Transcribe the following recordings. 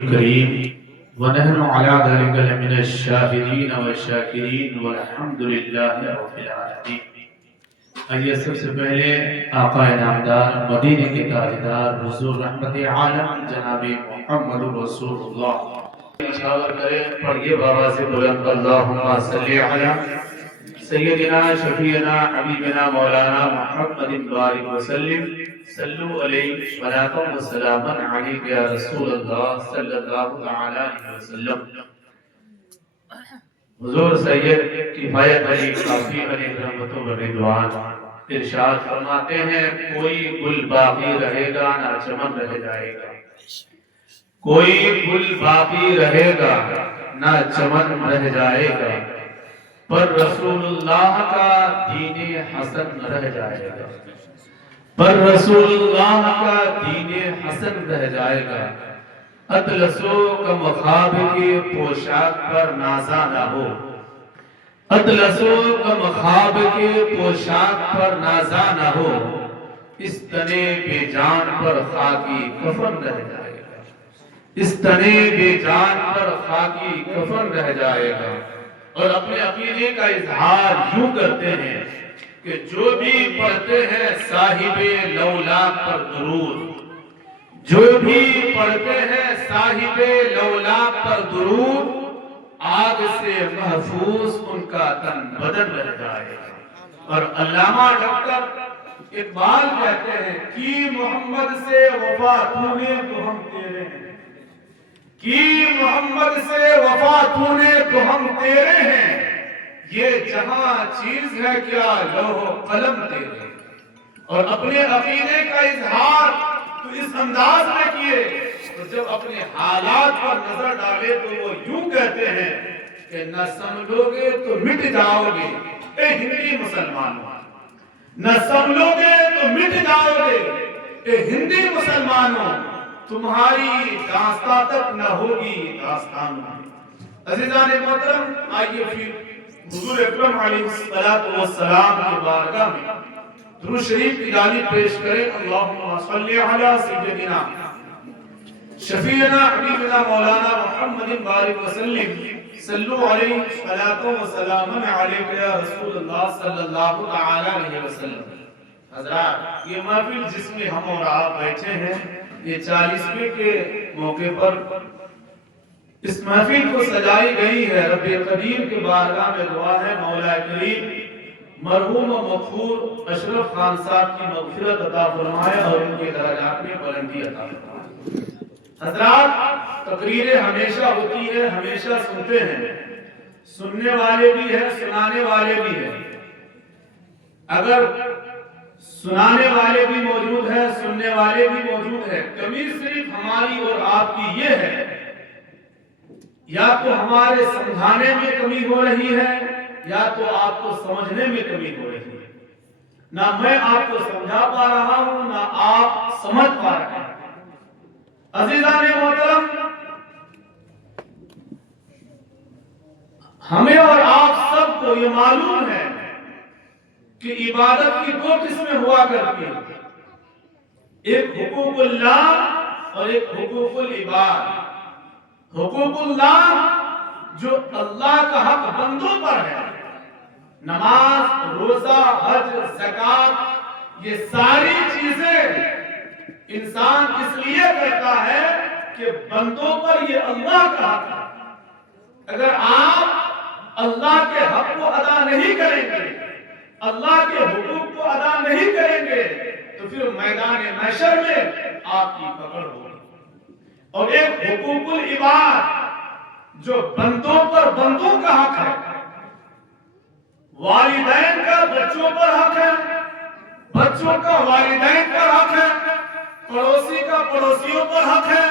الكريم ونحن على ذلك لمن الشاهدين والشاكرين والحمد لله رب العالمين۔ آئیے سب سے پہلے آقا نامدار مدینے کے تاجدار حضور رحمت عالم جناب محمد رسول اللہ اشارہ کریں، پڑھیے بابا سے بلند اللہم صلی علی سیدنا شفیعنا حبیبنا مولانا محمد بارک وسلم صلو علیہ صلاۃ و سلام علیک یا رسول اللہ صلی اللہ علیہ وسلم۔ حضور سید کفایت علی کافی علی رحمت و رضوان ارشاد فرماتے ہیں، کوئی گل باقی رہے گا نہ چمن رہ جائے گا، کوئی گل باقی رہے گا نہ چمن رہ جائے گا، پر رسول اللہ کا دین حسن رہ جائے گا، پر رسول اللہ کا دین حسن رہ جائے گا۔ اطلسو کا مخاب کی پوشاک پر نازا نہ ہو، اطلسو کا مخاب کے پوشاک پر نازا نہ ہو، اس تنے بے جان پر خاکی کفن رہ جائے گا، اس تنے بے جان پر خاکی کفن رہ جائے گا۔ اور اپنے عقیدے کا اظہار یوں کرتے ہیں کہ جو بھی پڑھتے ہیں صاحب لولاک پر درود، جو بھی پڑھتے ہیں صاحب لولاک پر درود، آگ سے محفوظ ان کا تن بدن رہ جائے گا۔ اور علامہ ڈاکٹر اقبال کہتے ہیں، کی محمد سے وفا تو نے تو ہم تیرے ہیں، کی محمد سے وفا تو نے تو ہم تیرے ہیں، یہ جہاں چیز ہے کیا لوح و قلم تیرے۔ اور اپنے عقیدے کا اظہار تو اس انداز میں کیے، تو جب اپنے حالات پر نظر ڈالے تو وہ یوں کہتے ہیں کہ نہ سمجھو گے تو مٹ جاؤ گے اے ہندی مسلمانوں، نہ سمجھو گے تو مٹ جاؤ گے اے ہندی مسلمانوں، تمہاری داستان تک نہ ہوگی داستان۔ عزیزان محترم، آئیے پھر حضور اکرم علیہ السلام کی بارگاہ میں درود شریف کی گالی پیش کریں۔ اللہم صلی علی سیدنا شفیعنا حبیبنا مولانا محمد بارک وسلم صلو علیہ صلاۃ و سلام علیک یا رسول اللہ صلی اللہ علیہ وسلم۔ حضرات، یہ محفل جس میں ہم اور آپ بیٹھے ہیں، یہ 40ویں کے موقع پر اس محفل کو سجائی گئی ہے۔ رب قدیر کے بارگاہ میں دعا ہے، مولا کریم مرحوم و مغفور اشرف خان صاحب کی مغفرت عطا فرمائے اور ان کے درجات میں بلندی عطا فرمائے۔ حضرات، تقریریں ہمیشہ ہوتی ہے، ہمیشہ سنتے ہیں، سننے والے بھی ہیں، سنانے والے بھی ہیں۔ اگر سنانے والے بھی موجود ہیں، سننے والے بھی موجود ہیں، کمی صرف ہماری اور آپ کی یہ ہے، یا تو ہمارے سمجھانے میں کمی ہو رہی ہے یا تو آپ کو سمجھنے میں کمی ہو رہی ہے۔ نہ میں آپ کو سمجھا پا رہا ہوں، نہ آپ سمجھ پا رہے ہیں۔ عزیزان محترم، ہمیں اور آپ سب کو یہ معلوم ہے کہ عبادت کی دو قسمیں ہوا کرتی ہیں، ایک حقوق اللہ اور ایک حقوق العباد۔ حقوق اللہ جو اللہ کا حق بندوں پر ہے، نماز، روزہ، حج، زکوٰۃ، یہ ساری چیزیں انسان اس لیے کرتا ہے کہ بندوں پر یہ اللہ کا حق ہے۔ اگر آپ اللہ کے حق کو ادا نہیں کریں گے، اللہ کے حقوق کو ادا نہیں کریں گے، تو پھر میدان محشر میں آپ کی پکڑ ہوگی۔ اور ایک حقوق العباد جو بندوں پر بندوں کا حق ہے، والدین کا بچوں پر حق ہے، بچوں کا والدین پر حق ہے، پڑوسی کا پڑوسیوں پر حق ہے،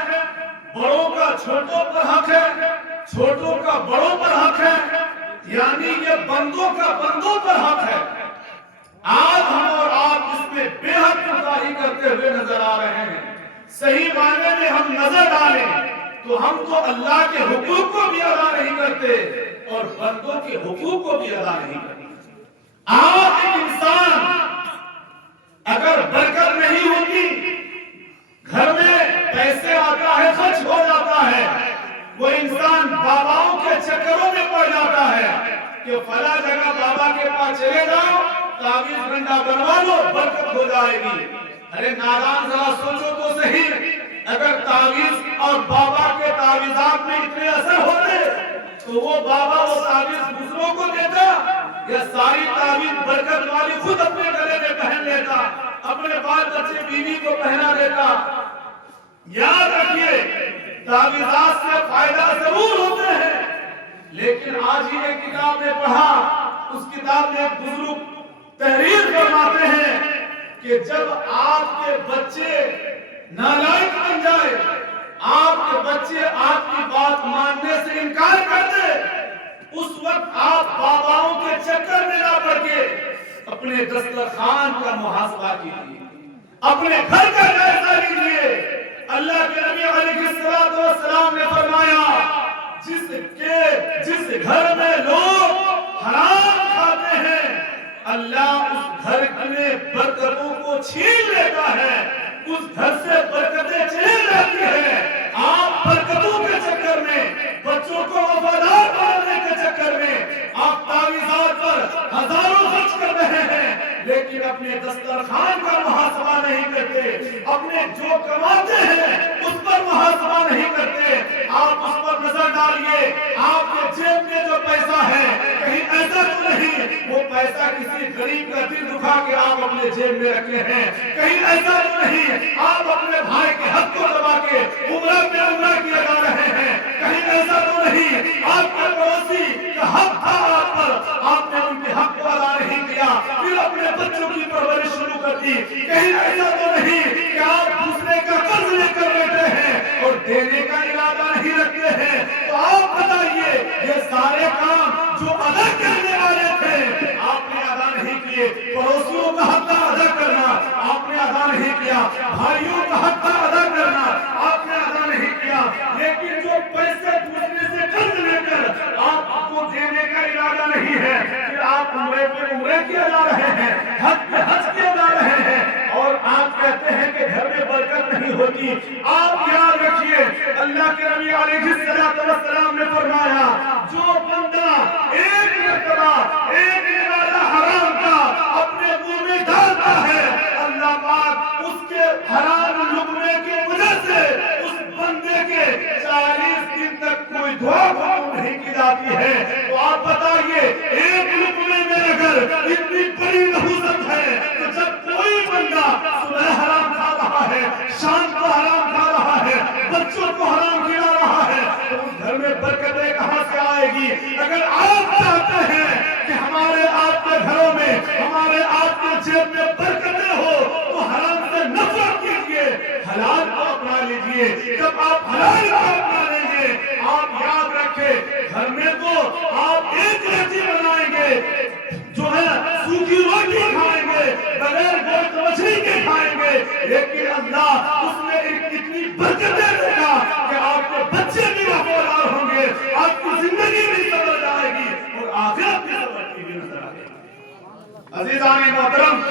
بڑوں کا چھوٹوں پر حق ہے، چھوٹوں کا بڑوں پر حق ہے، یعنی یہ بندوں کا بندوں پر حق ہے۔ آج ہم اور آپ اس میں بے حد کوتاہی کرتے ہوئے نظر آ رہے ہیں۔ صحیح معنی میں ہم نظر ڈالیں تو ہم تو اللہ کے حقوق کو بھی ادا نہیں کرتے اور بندوں کے حقوق کو بھی ادا نہیں کرتے۔ آج ایک انسان اگر برکت نہیں ہوتی، گھر میں پیسے آتا ہے، خرچ ہو جاتا ہے، وہ انسان باباؤں کے چکروں میں پڑ جاتا ہے کہ فلاں جگہ بابا کے پاس چلے جاؤ، تعویذ گنڈا بنوا لو، برکت ہو جائے گی۔ ارے نادان ذرا سوچو تو صحیح، اگر تعویذ اور بابا کے تعویذات میں اتنے اثر ہوتے تو وہ بابا وہ تعویذ دوسروں کو دیتا یا ساری تعویذ برکت والی خود اپنے گلے میں پہن لیتا، اپنے بال بچے بیوی کو پہنا دیتا۔ یاد رکھیے تعویذات سے فائدہ ضرور ہوتے ہیں، لیکن آج ہی ایک کتاب میں پڑھا، اس کتاب میں ایک بزرگ تحریر فرماتے ہیں کہ جب آپ کے بچے نالائق بن جائے، آپ کے بچے آپ کی بات ماننے سے انکار کر دے، اس وقت آپ باباؤں کے چکر میں نہ پڑ کے اپنے دسترخوان کا محاسبہ کیجیے، اپنے گھر کا جائزہ لیجیے۔ اللہ کے نبی علیہ السلام نے فرمایا جس گھر میں لوگ حرام کھاتے ہیں اللہ اس گھر میں برکتوں کو چھین لیتا ہے، اس گھر سے برکتیں چلی جاتی ہیں۔ آپ برکتوں کے چکر میں، بچوں کو وفادار بنانے کے چکر میں آپ تعویذات پر ہزاروں خرچ کر رہے ہیں، لیکن اپنے دسترخوان کا محاسبہ نہیں کرتے، اپنے جو کماتے ہیں اس پر محاسبہ نہیں کرتے۔ آپ اس پر نظر ڈالیے، آپ کے جیب میں جو پیسہ ہے کہیں ایسا تو نہیں وہ پیسہ کسی غریب کا دل دکھا کے آپ اپنے جیب میں رکھے ہیں، کہیں ایسا تو نہیں آپ اپنے بھائی کے حق کو دبا کے عمرہ پہ عمرہ کیا جا رہے ہیں، کہیں ایسا تو نہیں آپ کے پڑوسی کا حق تھا آپ پر، آپ نے ان کے حق کو ادا نہیں کیا، پھر اپنے بچوں کی پرورش شروع کر دی، کہیں ایسا تو نہیں کہ آپ دوسرے کا قرض لے کر بیٹھے ہیں اور دینے کا ارادہ نہیں رکھتے ہیں۔ تو آپ بتائیے یہ سارے کام جو ادا کرنے والے تھے آپ نے ادا نہیں کیے، پڑوسیوں کا حق تھا ادا کرنا آپ نے ادا نہیں کیا، بھائیوں کا حق تھا ادا کرنا آپ نے ادا نہیں کیا، لیکن جو پیسے دوسرے سے قرض لے کر آپ کو دینے کا ارادہ نہیں ہے، پھر آپ عمرے پہ عمرے کیا جا رہے ہیں، حج پہ حج کیا جا رہے ہیں اور آپ کہتے ہیں کہ گھر میں برکت نہیں ہوتی۔ آپ یاد رکھیے اللہ کے نبی علیہ السلام نے فرمایا جو بندہ ایک مرتبہ ایک نوالہ حرام کا اپنے منہ میں ڈالتا ہے، اللہ پاک اس کے حرام لقمے کی وجہ سے اس بندے کے 40 دن تک کوئی دعا قبول نہیں کی جاتی ہے۔ تو آپ بتائیے ایک لقمے میں اگر اتنی بڑی نحوست ہے تو جب کوئی بندہ صبح حرام کھا رہا ہے، شام کو حرام کھا رہا ہے، بچوں کو حرام کھلا رہا ہے، تو اس گھر میں برکتیں کہاں سے آئے گی؟ اگر آپ چاہتے ہیں کہ ہمارے آپ کے گھروں میں ہمارے آپ کے جیب میں برکتیں ہو تو حرام سے نفرت کیجیے، حلال کو اپنا لیجیے۔ جب آپ حلال کو اپنا لیں گے آپ یاد رکھیں گھر میں تو آپ ایک روٹی بنائیں گے، جو ہے سوکھی روٹی کھائیں گے، بغیر گوشت مچھلی کے کھائیں گے، لیکن اللہ اس میں اتنی برکتیں دے گا کہ آپ کے بچے بھی وفادار ہوں گے، آپ کی زندگی بھی سبر جائے گی اور آخرت بھی سبرتی بھی نظر آئے گی۔ عزیزان محترم،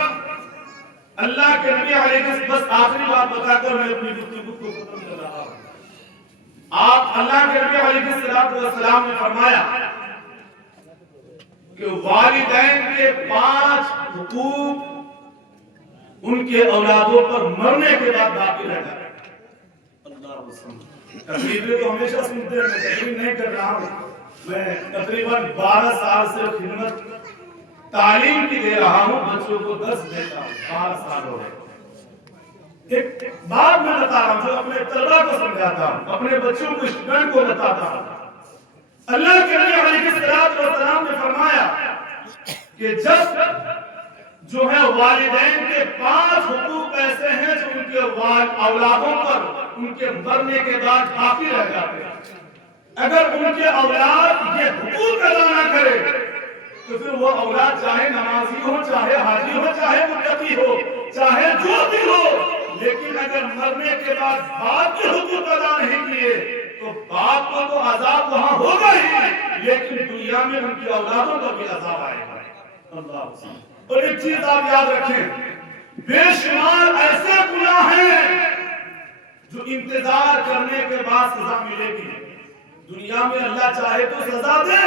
اللہ کے نبی علیہ السلام، بس آخری بات بتا کر میں اپنی گفتگو کو ختم کر رہا ہوں۔ آپ اللہ کے نبی علیہ السلام نے فرمایا کہ والدین کے 5 حقوق ان کے اولادوں پر مرنے کے بعد باقی رہ جائے۔ اللہ تقریباً تو ہمیشہ سنتے ہیں، میں تقریب نہیں کر رہا ہوں، میں تقریباً 12 سال سے خدمت تعلیم کی دے رہا ہوں، بچوں کو درس دیتا ہوں، 12 سال ہو گئے۔ ایک بات میں بتا رہا ہوں جو اپنے طلبہ کو سمجھاتا ہوں، اپنے بچوں کو اسٹوڈنٹ کو بتاتا ہوں۔ اللہ کے نبی علیہ السلام نے فرمایا کہ جب جو ہے والدین کے 5 حقوق ایسے ہیں جو ان کے اولادوں پر ان کے مرنے کے بعد باقی رہ جاتے ہیں، اگر ان کے اولاد یہ حقوق ادا نہ کرے تو پھر وہ اولاد چاہے نمازی ہو، چاہے حاجی ہو، چاہے متقی ہو، چاہے جو بھی ہو، لیکن اگر مرنے کے بعد باپ کے حقوق ادا نہیں کیے تو باپ کو تو عذاب وہاں ہوگا ہی، لیکن دنیا میں ان کی اولادوں کو بھی عذاب آئے گا۔ اللہ، اور ایک چیز آپ یاد رکھیں، بے شمار ایسے گناہ ہیں جو انتظار کرنے کے بعد سزا ملے گی، دنیا میں اللہ چاہے تو سزا دے،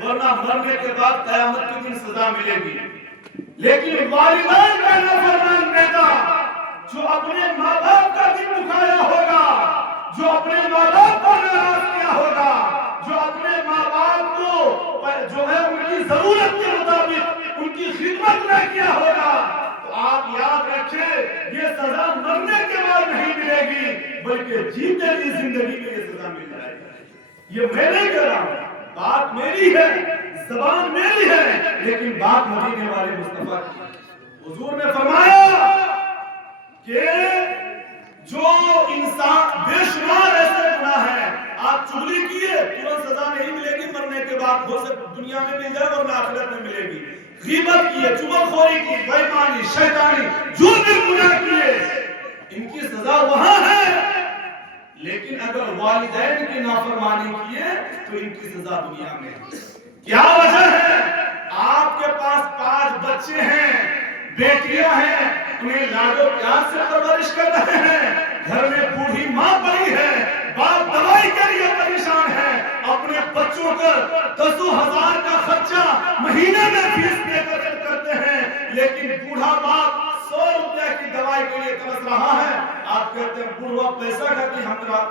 ورنہ مرنے کے بعد قیامت کے دن سزا ملے گی۔ لیکن والدین کا نافرمان بیٹا جو اپنے ماں باپ کا دل دکھایا ہوگا، جو اپنے ماں باپ کو ناراض کیا ہوگا، جو اپنے ماں باپ کو جو ہے ان کی ضرورت کے مطابق ان کی خدمت نہ کیا ہوگا، تو آپ یاد رکھیں یہ سزا مرنے کے بعد نہیں ملے گی، بلکہ جیتے کی زندگی میں یہ سزا مل جائے گی۔ یہ میں نہیں کہہ رہا ہوں، بات میری ہے، زبان میری ہے، لیکن بات مدینے والے مصطفیٰ کی۔ حضور نے فرمایا کہ جو انسان بے شمار ایسے گناہ ہیں، آپ چغلی کیے ترنت سزا نہیں ملے گی، مرنے کے بعد ہو سکتا دنیا میں مل جائے ورنہ آخرت میں ملے گی۔ غیبت کیے، چغلخوری کی، بے ایمانی، شیطانی، جو بھی گناہ کیے ان کی سزا وہاں ہے، لیکن اگر والدین کی نافرمانی کیے تو ان کی سزا دنیا میں۔ کیا وجہ ہے؟ آپ کے پاس 5 بچے ہیں، بیٹیاں ہیں، انہیں لاڈ و پیار سے پرورش کر رہے ہیں، گھر میں بوڑھی ماں پڑی ہے، باپ دوائی کے لیے پریشان ہے، اپنے بچوں کو 10,000 کا خرچہ مہینے میں فیس دے کر کرتے ہیں، لیکن بوڑھا باپ 100 روپیہ کی دوائی کے لیے ترس رہا ہے۔ آپ کہتے ہیں بوڑھا پیسہ کا کہ ہمارا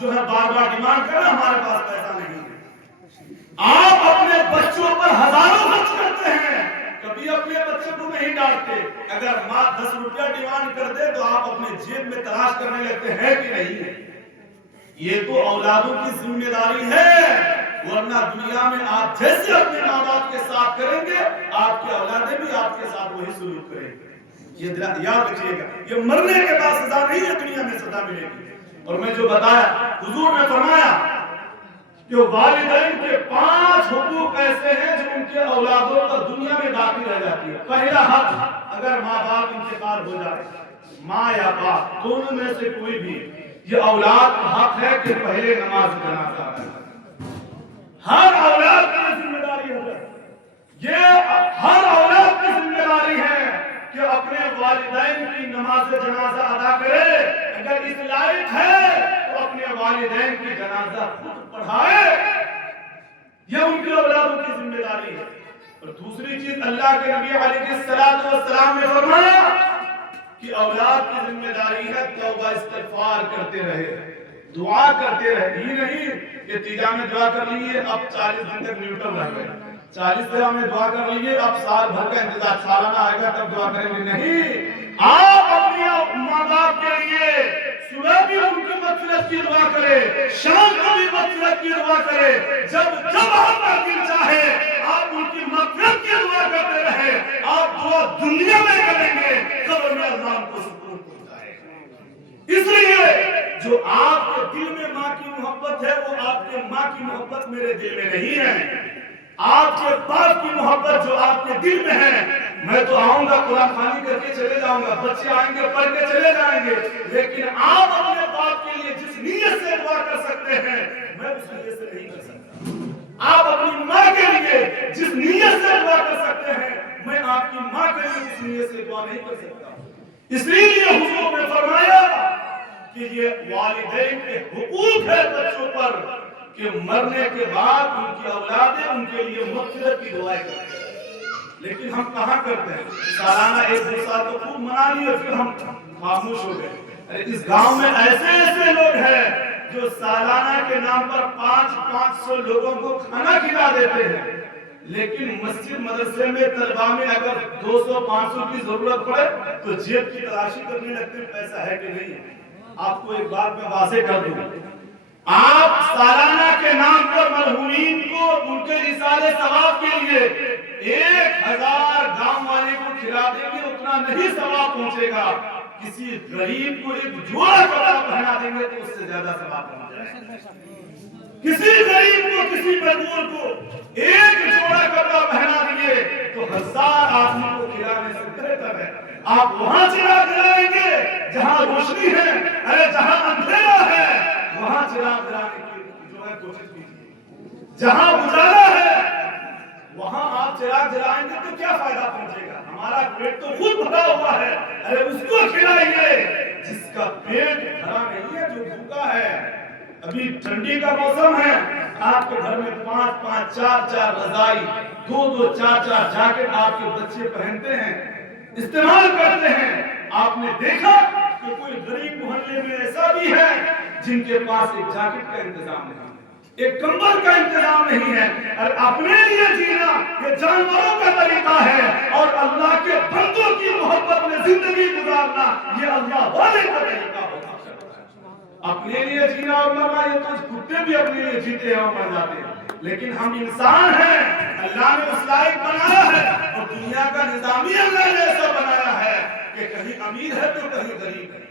جو ہے بار بار ڈیمانڈ کر رہا، ہمارے پاس پیسہ نہیں ہے۔ آپ اپنے بچوں پر ہزاروں خرچ کرتے ہیں، کبھی اپنے بچے کو نہیں ڈانٹتے۔ اگر ماں 10 روپیہ ڈیمانڈ کر دے تو آپ اپنے جیب میں تلاش کرنے لگتے ہیں کہ نہیں؟ یہ تو اولادوں کی ذمہ داری ہے، ورنہ دنیا میں آپ جیسے اپنے ماں باپ کے ساتھ کریں گے، آپ کے اولادیں بھی آپ کے ساتھ وہی سلوک کریں گے۔ یہ یاد رکھیے گا، یہ مرنے کے بعد سزا نہیں ہے، دنیا میں سزا ملے گی۔ اور میں جو بتایا، حضور نے فرمایا کہ والدین کے 5 حقوق ایسے ہیں جو ان کے اولادوں کا دنیا میں باقی رہ جاتی ہے۔ پہلا حق، اگر ماں باپ انتقال ہو جائے، ماں یا باپ دونوں میں سے کوئی بھی، یہ اولاد کا حق ہے کہ پہلے نماز جنازہ ادا کرے۔ ہر اولاد کی ذمہ داری ہے، یہ ہر اولاد کی ذمہ داری ہے کہ اپنے والدین کی نماز جنازہ ادا کرے۔ اگر اس لائق ہے تو اپنے والدین کی جنازہ خود پڑھائے، یہ ان کی اولادوں کی ذمہ داری ہے۔ اور دوسری چیز، اللہ کے نبی علیہ السلام نے فرمایا کہ اولاد کی ذمہ داری ہے توبہ استغفار کرتے رہے، دعا کرتے رہے۔ یہ نہیں کہ تیجا میں دعا کر لیے اب 40 دن تک نیوٹرل رہ گئے، 40 دن میں دعا کر لیے اب سال بھر کا انتظار، سالانہ آئے گا تب دعا کریں گے، نہیں۔ آپ اپنے ماں باپ کے لیے صبح بھی ان کی مغفرت کی دعا کرے، شام کو بھی مغفرت کی دعا کرے، جب آپ کا دل چاہے آپ ان کی مغفرت کی دعا کرتے رہے۔ آپ دعا دنیا میں کریں گے، قبر میں اللہ کو سکون پہنچائے گا۔ اس لیے جو آپ کے دل میں ماں کی محبت ہے وہ آپ کے ماں کی محبت میرے دل میں نہیں ہے۔ آپ کے باپ کی محبت جو آپ کے دل میں ہے، میں تو آؤں گا قرآن خوانی کر کے چلے جاؤں گا، بچے آئیں گے پڑھ کے چلے جائیں گے، لیکن آپ اپنے باپ کے لیے جس نیت سے دعا کر سکتے ہیں میں اس نیت سے نہیں کر سکتا۔ آپ اپنی ماں کے لیے جس نیت سے دعا کر سکتے ہیں میں آپ کی ماں کے لیے اس نیت سے دعا نہیں کر سکتا۔ اس لیے حضور نے فرمایا کہ یہ والدین کے حقوق ہے بچوں پر کہ مرنے کے بعد ان کی اولادیں ان کے لیے مغفرت کی دعائیں کرتے ہیں۔ لیکن ہم کہاں کرتے ہیں؟ سالانہ 1-2 سال تو خوب منا لیے، پھر ہم خاموش ہو گئے۔ اس گاؤں میں ایسے لوگ ہیں جو سالانہ کے نام پر 500 لوگوں کو کھانا کھلا دیتے ہیں، لیکن مسجد مدرسے میں طلبہ میں اگر 200-500 کی ضرورت پڑے تو جیب کی تلاشی کرنے لگتے ہیں پیسہ ہے کہ نہیں ہے۔ آپ کو ایک بات میں واضح کر دوں، آپ سالانہ کے نام پر مرحومین کو ان کے رسالے ثواب کے لیے 1000 گاؤں والے کو کھلا دیں گے، اتنا نہیں ثواب پہنچے گا۔ کسی غریب کو ایک جوڑا کپڑا پہنا دیں گے تو اس سے زیادہ ثواب پہنچ جائے گا۔ کسی غریب کو، کسی مجبور کو ایک جوڑا کپڑا پہنا دیے تو 1000 آدمی کو کھلانے سے بہتر ہے۔ آپ وہاں چراغ جلائیں گے جہاں روشنی ہے، جہاں اندھیرا ہے وہاں چراغ جلانے کی جو ہے کوشش کیجیے۔ جہاں اجالا ہے وہاں آپ چراغ جلائیں گے تو کیا فائدہ پہنچے گا؟ ہمارا پیٹ تو خود بھرا ہوا ہے، اس کو کھلائیے۔ جس کا پیٹ بھرا نہیں ہے، جو بھوکا ہے ابھی ٹھنڈی کا موسم ہے، آپ کے گھر میں 5-5 4-4 رضائی، 2-2 4-4 جاکٹ آپ کے بچے پہنتے ہیں، استعمال کرتے ہیں۔ آپ نے دیکھا کہ کوئی غریب محلے میں ایسا بھی ہے جن کے پاس ایک جاکٹ کا انتظام نہیں، ایک کمبل کا انتظام نہیں ہے۔ اور اپنے لیے جینا یہ جانوروں کا طریقہ ہے، اور اللہ کے بندوں کی محبت میں زندگی گزارنا یہ اللہ والے کا طریقہ ہوتا ہے۔ اپنے لیے جینا اور مرنا یہ تو کتے بھی اپنے لیے جیتے ہیں اور مر جاتے ہیں، لیکن ہم انسان ہیں، اللہ نے اس لائق بنایا ہے، اور دنیا کا نظام ہی اللہ نے ایسا بنایا ہے کہ کہیں امیر ہے تو کہیں غریب ہے،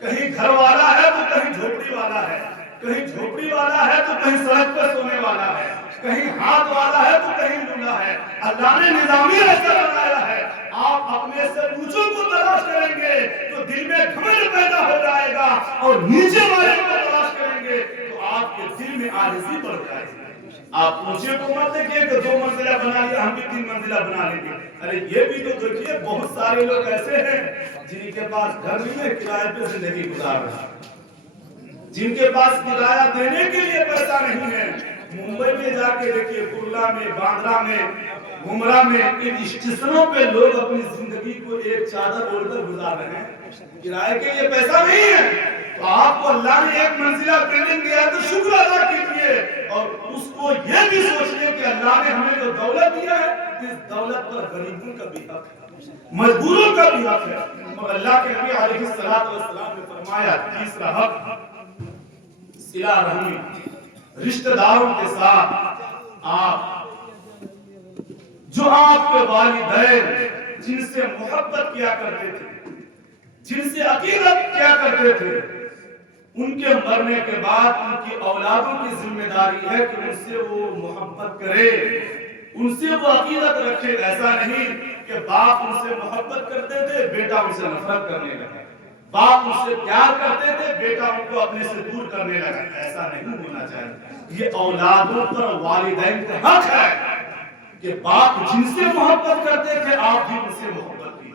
کہیں گھر والا ہے تو کہیں جھوپڑی والا ہے، کہیں جھوپڑی والا ہے تو کہیں سڑک پر سونے والا ہے، کہیں ہاتھ والا ہے تو کہیں لولا ہے۔ اللہ نے نظام ہی ایسا بنایا ہے۔ آپ اپنے سے اونچوں کو تلاش کریں گے تو دل میں گھمنڈ پیدا ہو جائے گا، اور نیچے والے کو تلاش کریں گے تو آپ کے دل میں عاجزی بڑھ جائے گی۔ آپ اونچے کو مت دیکھیے کہ 2 منزلہ بنا لیا ہم بھی 3 منزلہ بنا لیں گے۔ ارے یہ بھی تو دیکھیے بہت سارے لوگ ایسے ہیں جن کے پاس گھر نہیں ہے، کرائے پہ زندگی گزار رہے ہیں، جن کے پاس کرایہ دینے کے لیے پیسہ نہیں ہے۔ ممبئی میں جا کے دیکھیے، کرلا میں، باندرا میں، گمرا میں، ان اسٹیشنوں پہ لوگ اپنی زندگی کو ایک چادر اوڑھ کر گزار رہے ہیں، کرائے کے لیے پیسہ نہیں ہے۔ تو آپ کو اللہ نے 1 منزلہ بلڈنگ دیا تو شکر ادا کیجیے، اور اس کو یہ بھی سوچیے کہ اللہ نے ہمیں جو دولت دیا ہے اس دولت پر غریبوں کا بھی حق ہے، مجبوروں کا بھی حق ہے۔ اور اللہ کے نبی علیہ السلام نے فرمایا تیسرا حق صلہ رحمی، رشتہ داروں کے ساتھ آپ جو آپ کے والدین جن سے محبت کیا کرتے تھے، جن سے عقیدت کیا کرتے تھے، ان کے مرنے کے بعد ان کی اولادوں کی ذمہ داری ہے کہ ان سے وہ محبت کرے، ان سے وہ عقیدت رکھے۔ ایسا نہیں کہ باپ ان سے محبت کرتے تھے، بیٹا ان سے نفرت کرنے لگا، باپ ان سے پیار کرتے تھے، بیٹا ان کو اپنے سے دور کرنے لگا۔ ایسا نہیں ہونا چاہیے۔ یہ اولادوں پر والدین کا حق ہے کہ باپ جن سے محبت کرتے تھے آپ بھی ان سے محبت کی۔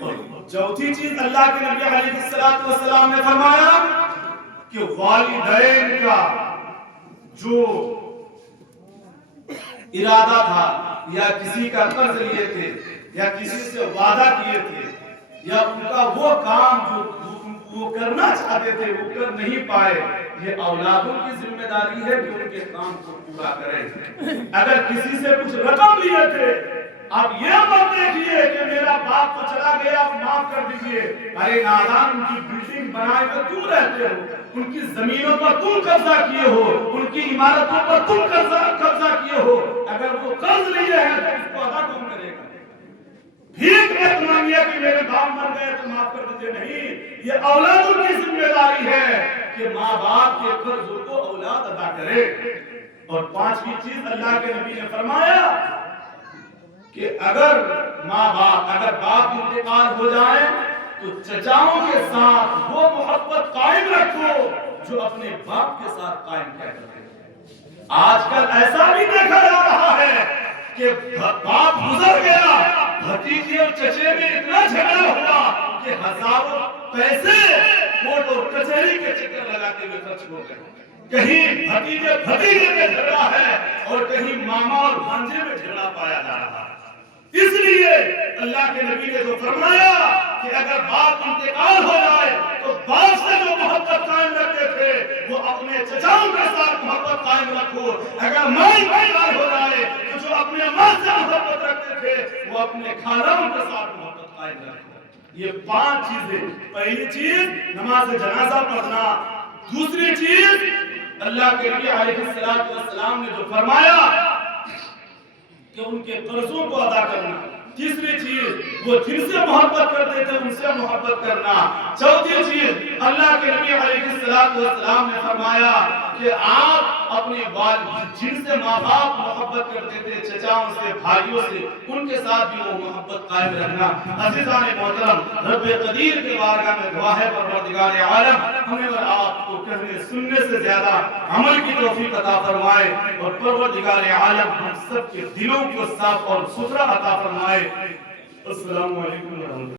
اور چوتھی چیز اللہ کے نبی علیہ السلام نے فرمایا کہ والدین کا جو ارادہ تھا، یا کسی کا قرض لیے تھے، یا کسی سے وعدہ کیے تھے، یا ان کا وہ کام جو وہ کرنا چاہتے تھے وہ کر نہیں پائے، یہ اولادوں کی ذمہ داری ہے کہ ان کے کام کو پورا کریں۔ اگر کسی سے کچھ رقم لیے تھے، اب یہ مت دیکھیے کہ میرا باپ تو چلا گیا اب معاف کر دیجئے۔ ارے نادان، ان کی بلڈنگ بنائے تو تم رہتے ہو، ان کی زمینوں پر تم قبضہ کیے ہو، ان کی عمارتوں پر تم قبضہ کیے ہو، اگر وہ قرض لیے ہیں تو اس کو ادا کون کرے گا؟ بھیک مت مانگیے کہ میرے باپ مر گئے تو معاف کر دیجئے، نہیں، یہ اولادوں کی ذمہ داری ہے کہ ماں باپ کے قرضوں کو اولاد ادا کرے۔ اور 5ویں چیز اللہ کے نبی نے فرمایا کہ اگر باپ انتقال ہو جائے تو چچاؤں کے ساتھ وہ محبت قائم رکھو جو اپنے باپ کے ساتھ قائم کیا کرتے ہیں۔ آج کل ایسا بھی دیکھا جا رہا ہے کہ باپ گزر گیا، بھتیجے اور چچے میں اتنا جھگڑا ہوا کہ ہزاروں پیسے کورٹ اور کچہری کے چکر لگاتے ہوئے خرچ ہو گئے۔ کہیں بھتیجے میں جھگڑا ہے اور کہیں ماما اور بھانجے میں جھگڑا پایا جا رہا ہے۔ اس لیے اللہ کے نبی نے جو فرمایا کہ اگر باپ انتقال ہو جائے تو باپ سے جو محبت قائم رکھتے تھے وہ اپنے چچاؤں کے ساتھ محبت قائم رکھو۔ اگر ماں انتقال ہو جائے تو جو اپنے ماں سے محبت رکھتے تھے وہ اپنے خالاؤں کے ساتھ محبت قائم رکھو۔ یہ 5 چیزیں، پہلی چیز نماز جنازہ پڑھنا، دوسری چیز اللہ کے نبی علیہ السلام نے جو فرمایا کہ ان کے قرضوں کو ادا کرنا، تیسری چیز وہ جن سے محبت کرتے تھے ان سے محبت کرنا، چوتھی چیز اللہ کے نبی علیہ السلام نے فرمایا کہ آپ اپنے والد جن سے ماں باپ محبت کرتے تھے، چچاؤں سے، بھائیوں سے، ان کے ساتھ بھی وہ محبت قائم رکھنا۔ عزیزان محترم، رب قدیر کے بارگاہ میں دعا ہے پروردگار عالم ہمیں اور آپ کو کہنے سننے سے زیادہ عمل کی توفیق عطا فرمائے، اور پروردگار عالم ہم سب کے دلوں کو صاف اور ستھرا عطا فرمائے۔ السلام علیکم ورحمۃ اللہ۔